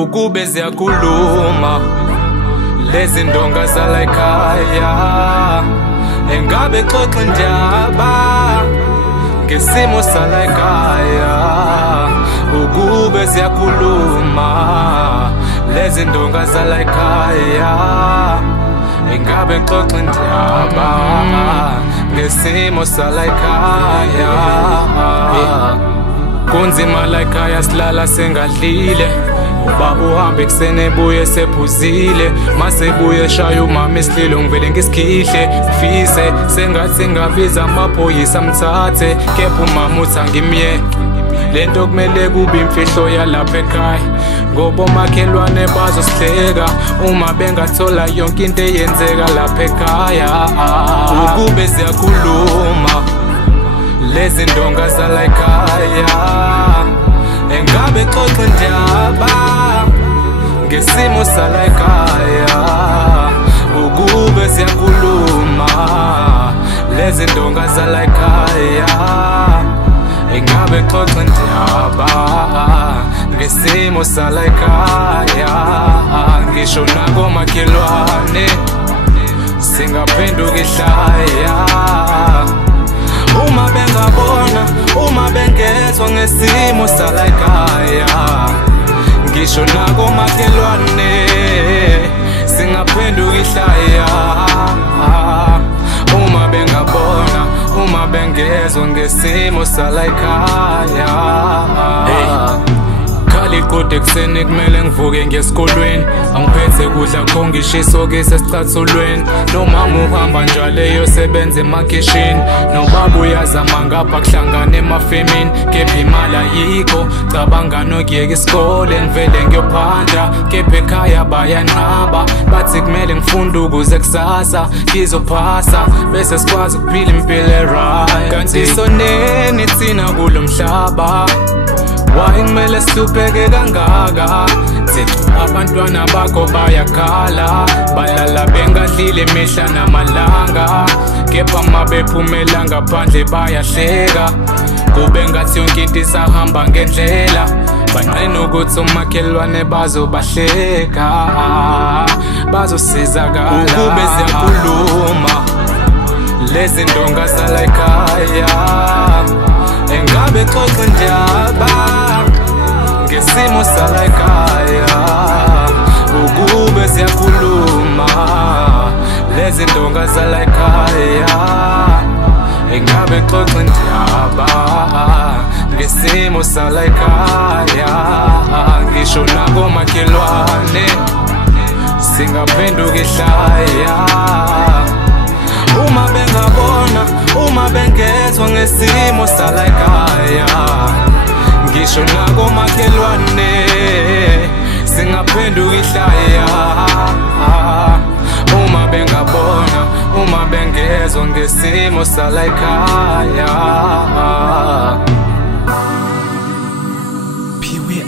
ukube ziyakhuluma lezi ndonga zala ekhaya, engabe xoxa indaba ngesimo sala ekhaya. Ukube ziyakhuluma lezi ndonga zala ekhaya, engabe xoxa indaba ngesimo sala ekhaya. Kunzima la ekhaya silala sengadlile, ubaba uhambe kusene buye sephuzile, mase buye shaya umama isililo ngivele ngisikhihle. Mfise sengathi ngabiza amaphoyisa amthathe, kepha umama uthi angimye, lento kumele kube imfihlo yalapha ekhaya, ngoba omakhelwane bazosihleka uma bengathola yonke into eyenzeka lapha ekhaya. Ukube ziyakhuluma lezi ndonga zala ekhaya, engabe xoxa indaba ngesimo sala ekhaya. Ukube ziyakhuluma lezi ndonga zala ekhaya, engabe xoxa indaba ngesimo sala ekhaya. Ngisho nakomakhelwane singaphenduka ihlaya uma bengabona, uma bengezwa ngesimo sala ekhaya. Ngisho nakomakhelwane singaphenduka ihlaya uma bengabona, uma bengezwa ngesimo sala ekhaya. Khali kuseni kumele ngivuke ngesikolweni, angiphethe kudla kho ngishiso ke sesicatholweni. Nomama uhamba njalo eyosebenza emakhishini, nobaba uyazama ngapha kuhlangana emafemini, kepha imali ayikho. Cabanga nokuyeka isikole ngivele ngiyophanda, kepha ekhaya bayanqaba, bathi kumele ngifunde ukuze kusasa ngizophasa, bese sikwazi ukuphila impilo e-right. Kanti soneni thina kulo mhlaba, why kumele sihlupeke kangaka? Thithi abantwana bakho bayakhala, balala bengadlile imihla namalanga, kepha mabephumela ngaphandle bayahleka, kube ngathi yonke into isahamba ngendlela. Banqena ukuthi omakhelwane bazobahleka, bazosizakala. Ukube ziyakhuluma lezi ndonga zala ekhaya, engabe xoxa indaba ngesimo sala ekhaya. Ukube ziyakhuluma lezi ndonga zala ekhaya, engabe xoxa indaba ngesimo sala ekhaya. Ngisho nakomakhelwane singaphenduka ihlaya uma bengabona, uma bengezwa ngesimo sala ekhaya. Ngisho nakomakhelwane singaphenduka ihlaya uma bengabona, uma bengezwa ngesimo sala ekhaya. Pee-wee